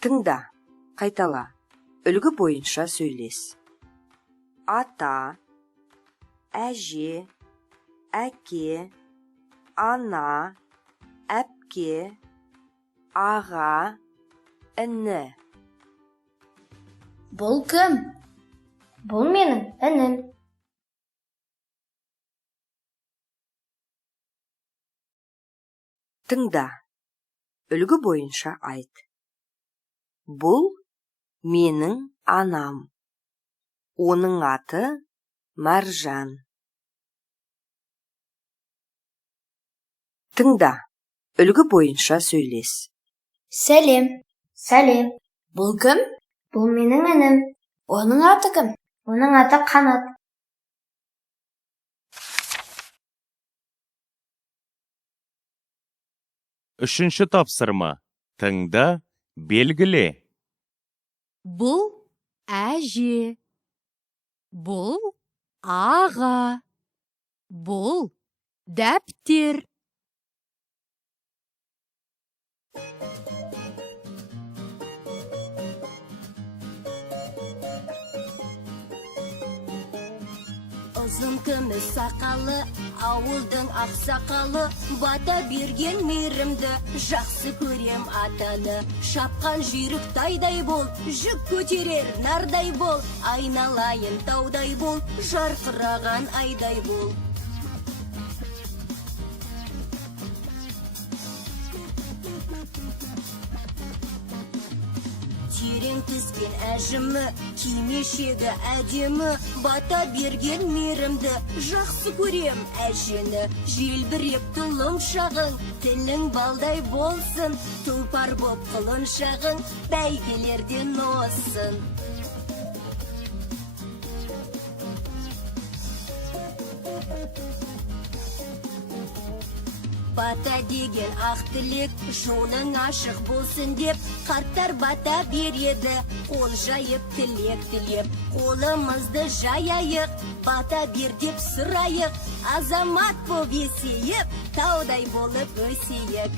Тыңда, қайтала. Үлгі бойынша сөйлес. Ата, әже, әке, ана, әпке, аға, іні. Бұл кім? Бұл менің інім. Тыңда, үлгі бойынша айт. Бұл менің анам. Оның аты Маржан. Тыңда, үлгі бойынша сөйлес. Сәлем. Сәлем. Бұл кім? Бұл менің інім. Оның аты кім? Оның аты Қанат. Үшінші тапсырма. Тыңда, белгіле. Бұл әже. Бұл аға. Бұл дәптер. Ұзын күміс сақалы, ауылдың ақсақалы, бата берген мейірімді, жақсы көрем атаны. Шапқан жүйрік тайдай бол, жүк көтерер нардай бол, айналайын таудай бол, жарқыраған айдай бол. Терең тізген әжімі, кимешегі әдемі, бата берген мейірімді, жақсы көрем әжені. Желбіреп тұлым шағың, тілің балдай болсын, тұлпар боп қылын шағың, бәйгелерден осын. Бата деген ақ тілек, жолың ашық болсын деп, қарттар бата береді, қол жайып тілек тілеп. Қолымызды жаяйық, бата бер деп сұрайық, азамат боп есейіп, таудай болып өсейік.